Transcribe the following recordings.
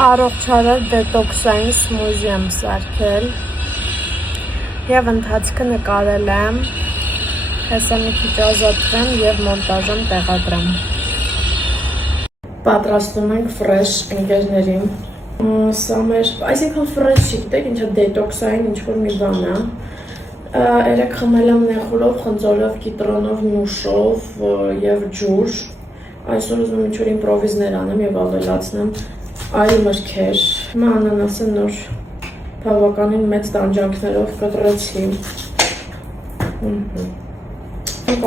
Առողջարար դետոքսային սմուզի եմ սարքել և ընթացքը նկարել եմ, հեսա մի քիչ ազատվեմ և մոնտաժեմ տեղադրեմ։ Պատրաստում ենք ֆրեշ ընկերներին։ Սա մեր, այսինքն ֆրեշ չի, գիտեք ինչա դետոքսային ինչ-որ մի բան է։ Երեք խմել եմ նեխուրով, խնձորով, կիտրոնով, նուշով և ջուր։ Այսօր ուզում եմ ինչ-որ իմպրովիզներ անեմ և ավելացնեմ այլ մրգեր։ Հիմա անանասը նոր բավականին մեծ տանջանքներով կտրեցի։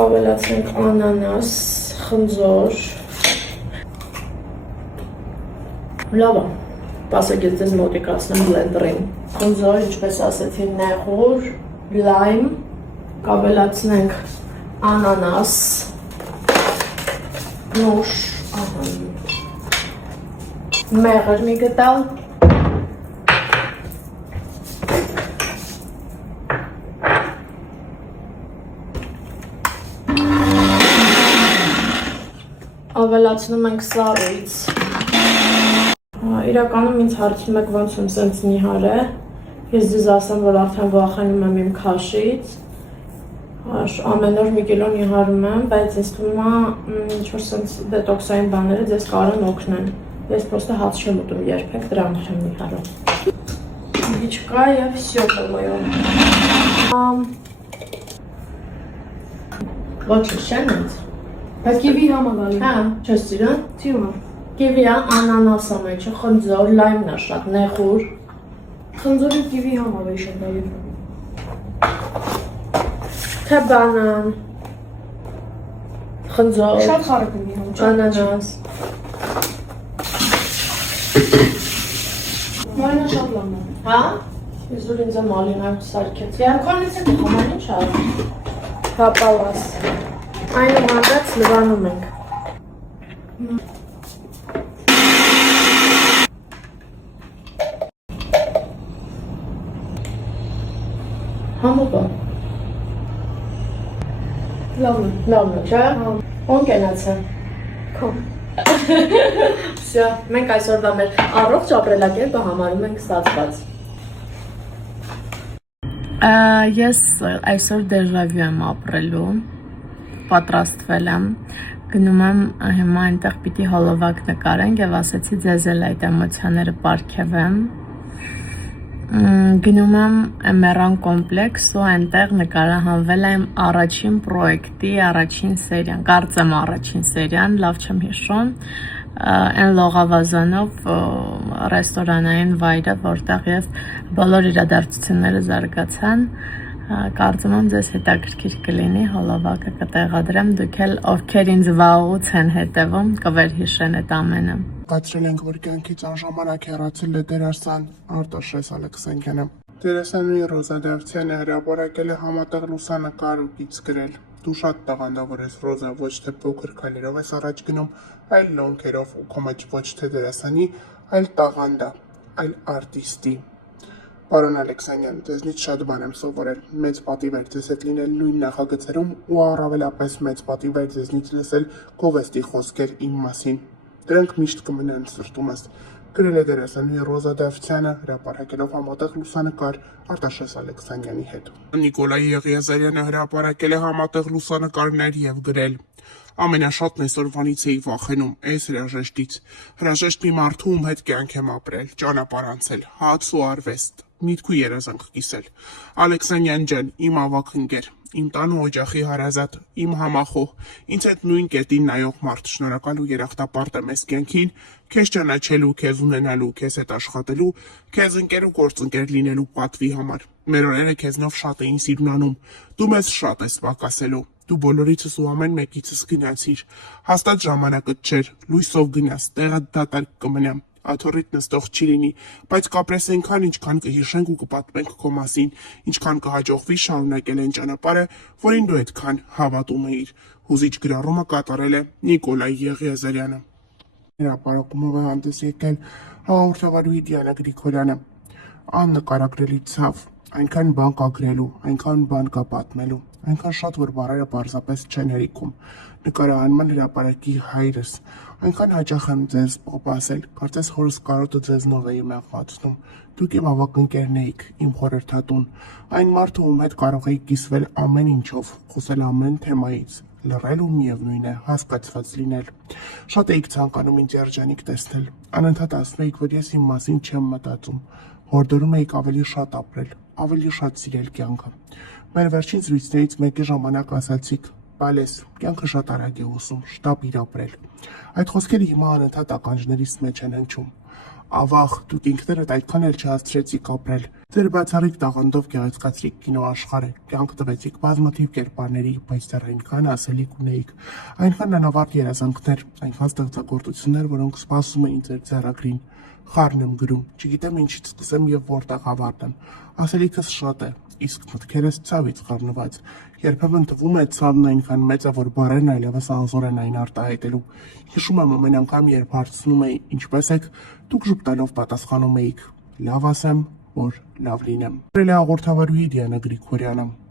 Ավելացնենք անանաս, խնձոր։ Լավ է, պասեք ես ձեզ մոտիկացնեմ բլենդերին։ Խնձոր, ինչպես ասեցի, նեղուր, լայմ, կավելացնենք անանաս, նուշ, մեղր մի գտալ, ավելացնում ենք սառույց։ Իրականում ինձ հարցնում եք ոնց եմ սենց նիհար է, ես ձեզ ասեմ, որ արդեն վախենում եմ իմ քաշից, ամեն օր մի կիլո նիհարում եմ, բայց ես թվում է ինչ-որ սենց դետոքսային բաները ձեզ կարող են օգնեն, ես պրոստը հաց չեմ ուտում երբեք, դրանով եմ նիհարում։ Իչկա և վսյո կոմոյում։ Ոչ չեն ինձ։ Բայց կիվի համագալի։ Հա, չես ծիրան։ Ծիրում է։ Կիվի է, անանաս է մեջը, խնձոր, լայմն է շատ, նեղուր։ Խնձորի կիվի համավեշ է դարի։ Թե բանան, խնձոր, Շատ խարը կնի համ, անանաս։ Մալինա շատ լավն է։ Հա? Ես որ ինձ է մալինա սարքեց։ Յանքոնից եք խոման ինչ ա։ Հապալաս։ Այն ուղանդած լվանում ենք։ Համոպա։ Լավն է։ Լավն է, չէ՞։ Ոն կենացը։ Քո։ Վսյա, մենք այսօրվա մեր առողջ ապրելակերպը համարում ենք ստացված։ Ես այսօր դեժավյու եմ ապրելու, պատրաստվել եմ, գնում եմ հիմա այնտեղ պիտի հոլովակ նկարենք և ասեցի ձեզ էլ այդ էմոցիաները պարգևեմ։ Գնում եմ Մեռան կոմպլեքս ու այնտեղ նկարահանվել եմ առաջին պրոյեկտի առաջին սերիան, կարծեմ առաջին սերիան, լավ չեմ հիշում, այն լողավազանով ռեստորանային վայրը, որտեղ ես բոլոր իրադարձությունները զարգացան, կարծում եմ ձեզ հետաքրքիր կլինի, հոլովակը կտեղադրեմ, դուք էլ ովքեր ինձ վաղուց են հետևում, կվերհիշեն այդ ամենը։ Կացրել ենք, որ կյանքից անժամանակ հեռացել է դերասան Արտաշես Ալեքսանյանը։ Դերասանուհի Ռոզա Դավթյանը հրապարակել է համատեղ լուսանկար ու գիծ գրել։ Դու շատ տաղանդավոր ես, Ռոզա, ոչ թե փոքր քայլերով ես առաջ գնում, այլ լոնքերով ու քո մեջ ոչ թե դերասանի, այլ տաղանդա, այլ արտիստի։ Պարոն Ալեքսանյան, ձեզնից շատ բան եմ սովորել։ Մեծ պատիվ էր ձեզ հետ լինել նույն նախագծերում ու առավելապես մեծ պատիվ էր ձեզնից լսել գովեստի խոսքեր իմ մասին։ Դրանք միշտ կմնան սրտումս։ Գրել է դերասանուհի Ռոզա Դավթյանը, հրապարակելով համատեղ լուսանկար Արտաշես Ալեքսանյանի հետ։ Նիկոլայ Եղիազարյանը հրապարակել է համատեղ լուսանկարներ և գրել. Ամենաշատն այսօրվանից էի վախենում, այս հրաժեշտից։ Հրաժեշտ մի մարդու, ում հետ կյանք եմ ապրել, ճանապարհ անցել, հաց ու արվեստ, միտք ու երազանք կիսել։ Ալեքսանյան ջան, իմ ավագ ընկեր, իմ տան ու օջախի հարազատ, իմ համախոհ, ինձ հետ նույն կետին նայող մարդ, շնորհակալ ու երախտապարտ եմ այս կյանքին, քեզ ճանաչելու, քեզ ունենալու, քեզ հետ աշխատելու, քեզ ընկեր ու գործընկեր լինելու պատվի համար։ Մեր օրերը քեզնով շատ էին սիրունանում, դու մեզ շատ ես պակասելու։ Դու բոլորիցս ու ամեն մեկիցս գնացիր, հաստատ ժամանակդ չէր, լույսով գնաս, տեղդ դատարկ կմնամ, աթոռիդ նստող չի լինի, բայց կապրես այնքան, ինչքան կհիշենք ու կպատմենք քո մասին, ինչքան կհաջողվի շարունակել այն ճանապարհը, որին դու այդքան հավատում էիր։ Հուզիչ գրառումը կատարել է Նիկոլայ Եղիազարյանը։ Հրապարակումով է հանդես եկել հաղորդավարուհի Դիանա Գրիգորյանը։ Աննկարագրելի ցավ, այնքան բան կա գրելու, այնքան բան կա պատմելու։ այնքան շատ, որ բառերը պարզապես չեն հերիքում։ Նկարահանման հրապարակի հայրս, այնքան հաճախ եմ ձեզ ասել, կարծես հորս կարոտը ձեզնով էի մեղմացնում։ Դուք իմ ավագ ընկերն էիք, իմ խորհրդատուն, այն մարդը, ում հետ կարող էի կիսվել ամեն ինչով, խոսել ամեն թեմայից, լռել ու միևնույն է, հասկացված լինել։ Շատ էիք ցանկանում ինձ երջանիկ տեսնել, անընդհատ ասում էիք, որ ես իմ մասին չեմ մտածում, հորդորում էիք ավելի շատ ապրել, ավելի շատ սիրել կյանքը։ Մեր վերջին զրույցներից մեկի ժամանակ ասացիք. «Բալես, կյանքը շատ արագ է ուսում, շտապ իր ապրել»։ Այդ խոսքերը հիմա անընդհատ ականջներիս մեջ են հնչում։ Ավաղ, դուք ինքներդ այդքան էլ չհասցրեցիք ապրել։ Ձեր բացառիկ տաղանդով գեղեցկացրիք կինոաշխարհը, կյանք տվեցիք բազմաթիվ կերպարների, բայց դեռ այնքան ասելիք ունեիք, այնքան անավարտ երազանքներ, այնքան ստեղծագործություններ, որոնք սպասում էին ձեր ձեռագրին։ Խառն եմ գրում, չգիտեմ ինչից սկսեմ եւ որտեղ ավարտեմ։ Ասելիքս շատ է, իսկ մտքերս ցավից խառնված։ Երբեմն թվում է ցավն այնքան մեծ է, որ բառերն այլևս անզոր են այն արտահայտելու։ Հիշում եմ ամեն անգամ, երբ հարցնում էի ինչպես եք, դուք ժպտալով պատասխանում էիք. լավ ասեմ, որ լավ լինեմ։ Հաղորդավարուհի Դիանա Գրիգորյանը։